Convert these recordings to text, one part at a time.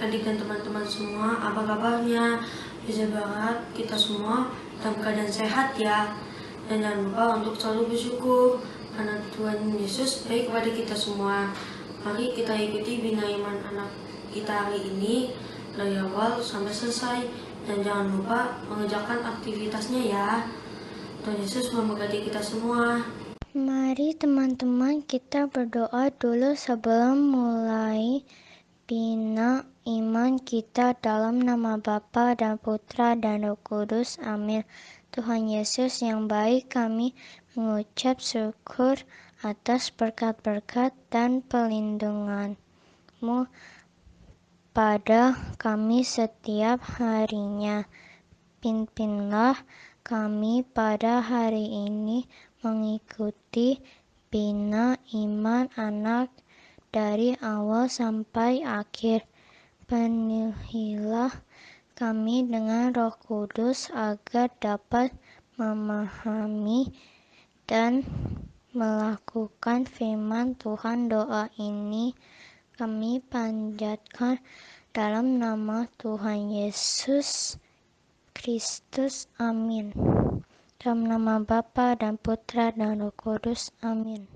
adik-adik dan teman-teman semua, apa kabarnya? Bisa berharap kita semua dalam keadaan sehat ya. Dan jangan lupa untuk selalu bersyukur karena Tuhan Yesus baik kepada kita semua. Mari kita ikuti bina iman anak kita hari ini dari awal sampai selesai. Dan jangan lupa mengerjakan aktivitasnya ya. Tuhan Yesus memberkati kita semua. Mari teman-teman kita berdoa dulu sebelum mulai bina iman kita dalam nama Bapa dan Putra dan Roh Kudus. Amin. Tuhan Yesus yang baik, kami mengucap syukur atas berkat-berkat dan perlindungan-Mu pada kami setiap harinya. Pimpinlah kami pada hari ini mengikuti bina iman anak dari awal sampai akhir. Penuhilah kami dengan Roh Kudus agar dapat memahami dan melakukan firman Tuhan. Doa ini kami panjatkan dalam nama Tuhan Yesus Kristus. Amin. Dalam nama Bapa dan Putra dan Roh Kudus. Amin.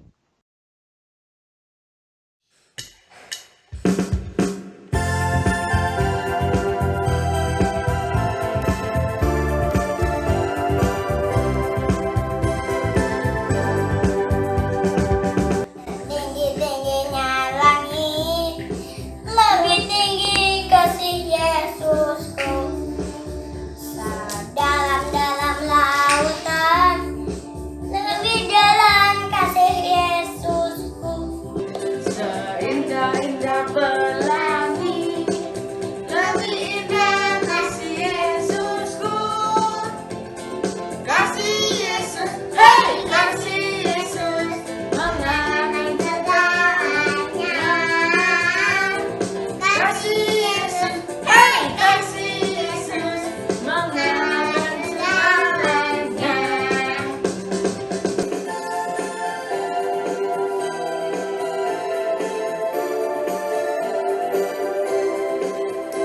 Tinggi-tingginya langit, lebih tinggi kasih Yesusku. Dalam-dalam lautan, lebih dalam kasih Yesusku. Seindah-indah pelangi, lebih indah kasih Yesusku. Kasih Yesus, hey, kasih Yesus mengalahkan segalanya. Kasih Yesus, hey, kasih Yesus mengalahkan segalanya. Tinggi-tingginya langit, lebih tinggi kasih Yesusku. Dalam-dalam lautan, lebih dalam kasih Yesusku.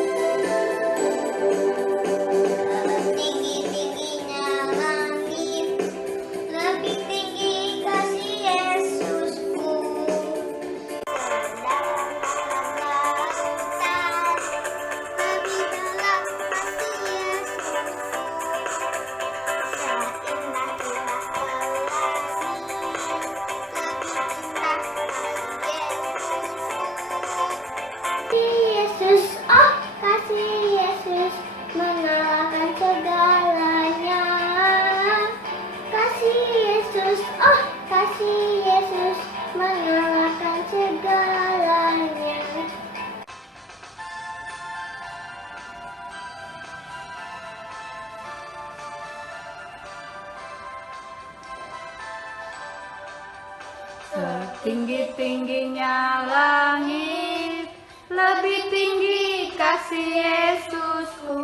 Seindah-indah pelangi, lebih indah kasih Yesusku. Yesus, oh kasih Yesus mengalahkan segalanya. Kasih Yesus, oh kasih Yesus mengalahkan segalanya. Setinggi-tingginya langit, lebih tinggi kasih Yesusku.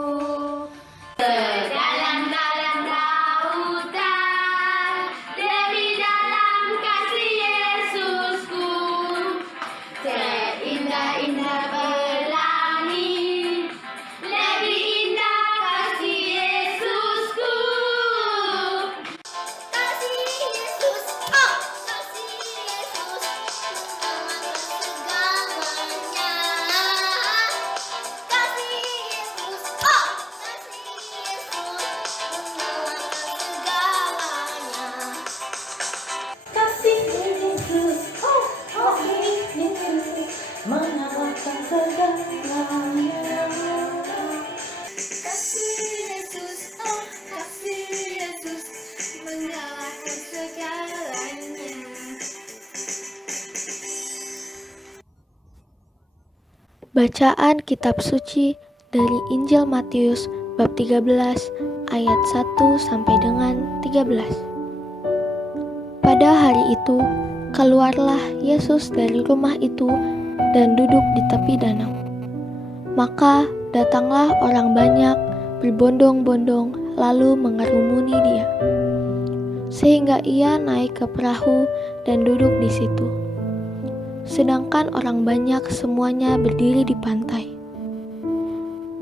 Sedalam-dalam lautan, lebih dalam kasih Yesusku. Seindah-indah pelangi, lebih indah kasih Yesusku. Kasih Yesus, oh kasih Yesus mengalahkan segalanya. Kasih Yesus, oh kasih Yesus mengalahkan segalanya. Kasih Yesus, oh kasih Yesus mengalahkan segalanya. Kasih Yesus, oh kasih Yesus mengalahkan segalanya. Bacaan Kitab Suci dari Injil Matius bab 13 ayat 1 sampai dengan 13. Pada hari itu, keluarlah Yesus dari rumah itu dan duduk di tepi danau. Maka datanglah orang banyak berbondong-bondong lalu mengerumuni dia, sehingga ia naik ke perahu dan duduk di situ. Sedangkan orang banyak semuanya berdiri di pantai.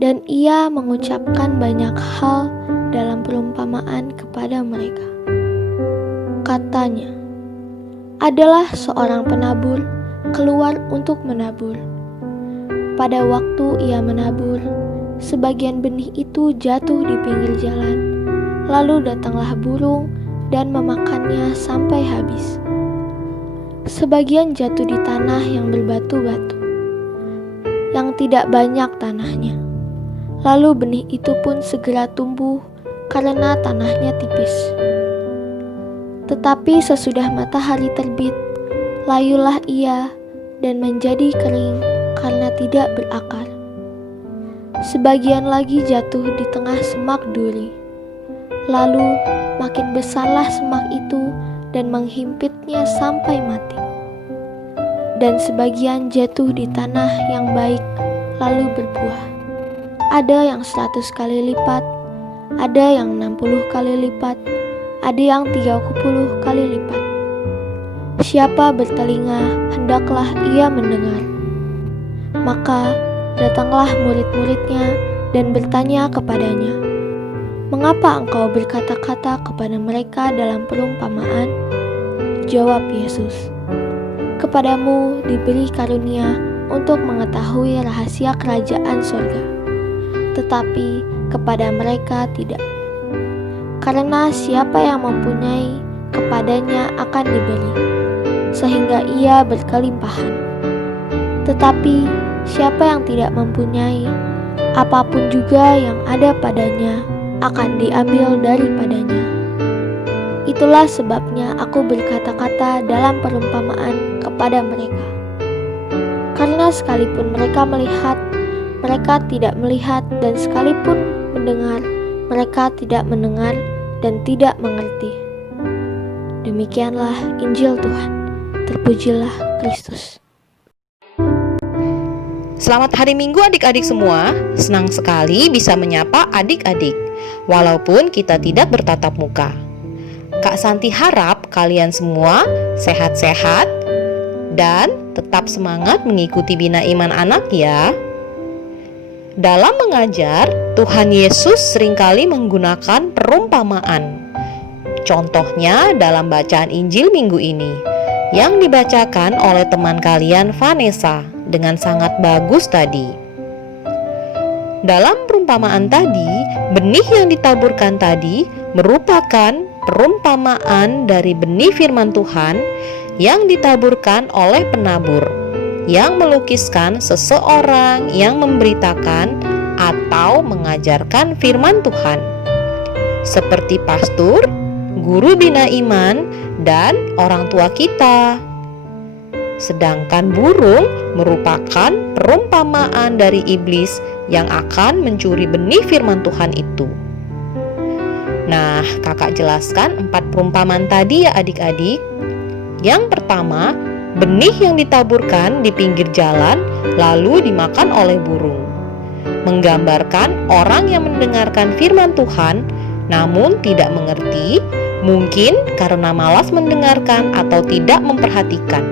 dan ia mengucapkan banyak hal dalam perumpamaan kepada mereka. Katanya, adalah seorang penabur keluar untuk menabur. Pada waktu ia menabur, sebagian benih itu jatuh di pinggir jalan, lalu datanglah burung dan memakannya sampai habis. Sebagian jatuh di tanah yang berbatu-batu, yang tidak banyak tanahnya. Lalu benih itu pun segera tumbuh karena tanahnya tipis. Tetapi sesudah matahari terbit, layulah ia dan menjadi kering karena tidak berakar. Sebagian lagi jatuh di tengah semak duri. Lalu makin besarlah semak itu dan menghimpitnya sampai mati. Dan sebagian jatuh di tanah yang baik, lalu berbuah. Ada yang 100 kali lipat, ada yang 60 kali lipat, ada yang 30 kali lipat. Siapa bertelinga, hendaklah ia mendengar. Maka datanglah murid-muridnya dan bertanya kepadanya, "Mengapa engkau berkata-kata kepada mereka dalam perumpamaan?" Jawab Yesus, "Kepadamu diberi karunia untuk mengetahui rahasia kerajaan surga, tetapi kepada mereka tidak. Karena siapa yang mempunyai, kepadanya akan diberi, sehingga ia berkelimpahan. Tetapi siapa yang tidak mempunyai, apapun juga yang ada padanya akan diambil daripadanya. Itulah sebabnya aku berkata-kata dalam perumpamaan kepada mereka. Karena sekalipun mereka melihat, mereka tidak melihat, dan sekalipun mendengar, mereka tidak mendengar dan tidak mengerti." Demikianlah Injil Tuhan. Terpujilah Kristus. Selamat hari Minggu adik-adik semua. Senang sekali bisa menyapa adik-adik, walaupun kita tidak bertatap muka. Kak Santi harap kalian semua sehat-sehat dan tetap semangat mengikuti Bina Iman Anak ya. Dalam mengajar, Tuhan Yesus seringkali menggunakan perumpamaan. Contohnya dalam bacaan Injil minggu ini, yang dibacakan oleh teman kalian Vanessa dengan sangat bagus tadi. Dalam perumpamaan tadi, benih yang ditaburkan tadi merupakan perumpamaan dari benih firman Tuhan yang ditaburkan oleh penabur, yang melukiskan seseorang yang memberitakan atau mengajarkan firman Tuhan, seperti pastor, guru bina iman, dan orang tua kita. Sedangkan burung merupakan perumpamaan dari iblis yang akan mencuri benih firman Tuhan itu. Nah, kakak jelaskan 4 perumpamaan tadi ya adik-adik. Yang pertama, benih yang ditaburkan di pinggir jalan lalu dimakan oleh burung, menggambarkan orang yang mendengarkan firman Tuhan namun tidak mengerti, mungkin karena malas mendengarkan atau tidak memperhatikan.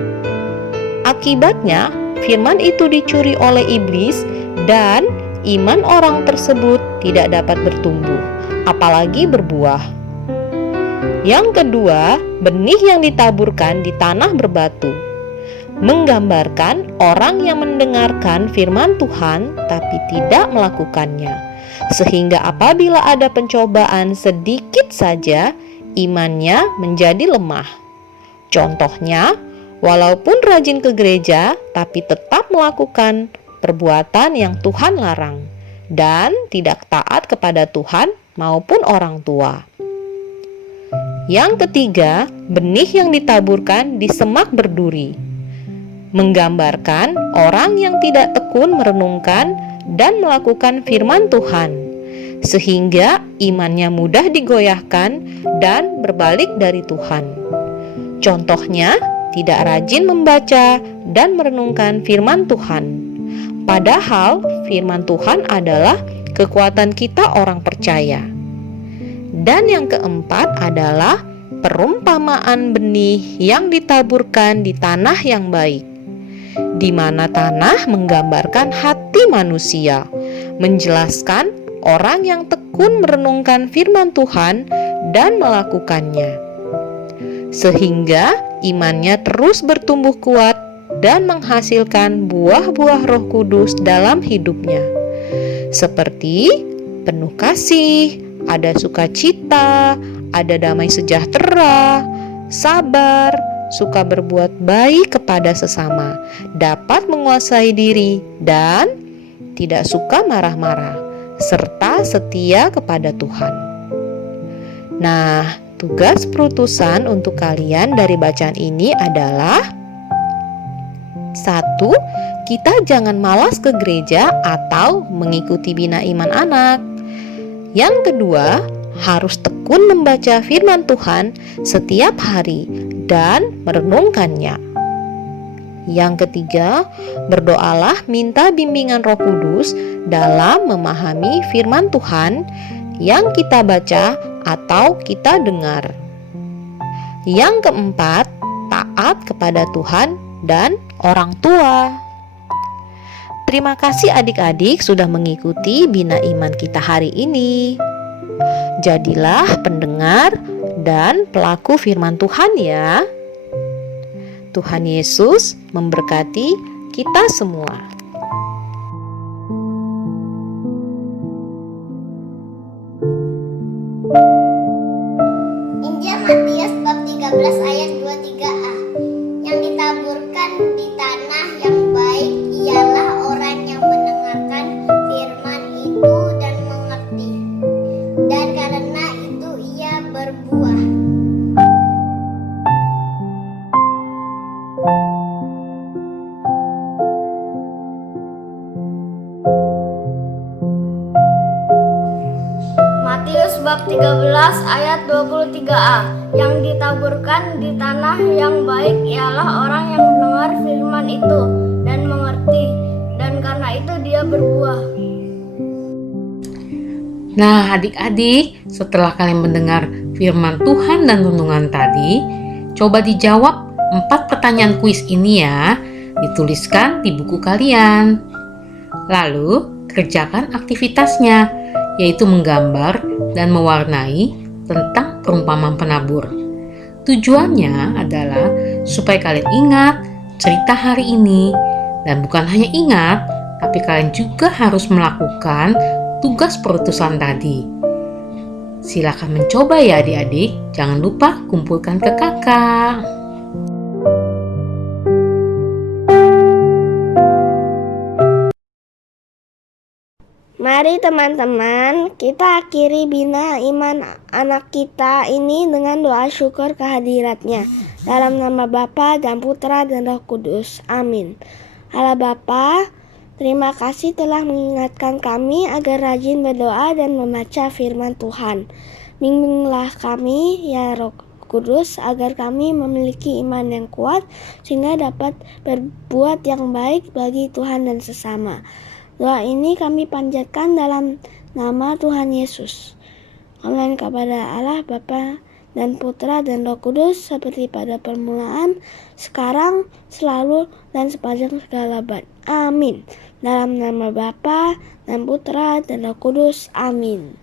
Akibatnya, firman itu dicuri oleh iblis dan iman orang tersebut tidak dapat bertumbuh, apalagi berbuah. Yang kedua, benih yang ditaburkan di tanah berbatu, menggambarkan orang yang mendengarkan firman Tuhan tapi tidak melakukannya, sehingga apabila ada pencobaan sedikit saja, imannya menjadi lemah. Contohnya, walaupun rajin ke gereja tapi tetap melakukan perbuatan yang Tuhan larang dan tidak taat kepada Tuhan maupun orang tua. Yang ketiga, benih yang ditaburkan di semak berduri, menggambarkan orang yang tidak tekun merenungkan dan melakukan firman Tuhan, sehingga imannya mudah digoyahkan dan berbalik dari Tuhan. Contohnya, tidak rajin membaca dan merenungkan firman Tuhan. Padahal firman Tuhan adalah kekuatan kita orang percaya. Dan yang keempat adalah perumpamaan benih yang ditaburkan di tanah yang baik, di mana tanah menggambarkan hati manusia, menjelaskan orang yang tekun merenungkan firman Tuhan dan melakukannya, sehingga imannya terus bertumbuh kuat dan menghasilkan buah-buah Roh Kudus dalam hidupnya, seperti penuh kasih, ada sukacita, ada damai sejahtera, sabar, suka berbuat baik kepada sesama, dapat menguasai diri, dan tidak suka marah-marah, serta setia kepada Tuhan. Nah, tugas perutusan untuk kalian dari bacaan ini adalah: 1. Kita jangan malas ke gereja atau mengikuti bina iman anak. Yang kedua, harus tekun membaca firman Tuhan setiap hari dan merenungkannya. Yang ketiga, berdoalah minta bimbingan Roh Kudus dalam memahami firman Tuhan yang kita baca atau kita dengar. Yang keempat, taat kepada Tuhan dan orang tua. Terima kasih adik-adik sudah mengikuti Bina Iman kita hari ini. Jadilah pendengar dan pelaku firman Tuhan ya. Tuhan Yesus memberkati kita semua. Injil Matius bab 13 ayat 23a. Yang ditaburkan di tanah yang baik ialah orang yang mendengarkan firman itu dan mengerti. Dan karena itu ia berbuah. Matius bab 13 ayat 23a. Yang ditaburkan di tanah yang baik ialah orang yang mendengar firman itu dan mengerti, dan karena itu dia berbuah. Nah, adik-adik, setelah kalian mendengar firman Tuhan dan renungan tadi, coba dijawab 4 pertanyaan kuis ini ya. Dituliskan di buku kalian. Lalu, kerjakan aktivitasnya, yaitu menggambar dan mewarnai tentang perumpamaan penabur. Tujuannya adalah supaya kalian ingat cerita hari ini, dan bukan hanya ingat, tapi kalian juga harus melakukan tugas perutusan tadi. Silakan mencoba ya adik-adik, jangan lupa kumpulkan ke kakak. Mari teman-teman, kita akhiri Bina Iman anak kita ini dengan doa syukur kehadiratnya. Dalam nama Bapa dan Putra dan Roh Kudus. Amin. Allah Bapa, terima kasih telah mengingatkan kami agar rajin berdoa dan membaca firman Tuhan. Bimbinglah kami, ya Roh Kudus, agar kami memiliki iman yang kuat sehingga dapat berbuat yang baik bagi Tuhan dan sesama. Doa ini kami panjatkan dalam nama Tuhan Yesus. Amin. Kepada Allah Bapa dan Putra dan Roh Kudus, seperti pada permulaan, sekarang, selalu, dan sepanjang segala abad. Amin. Dalam nama Bapa dan Putra dan Roh Kudus. Amin.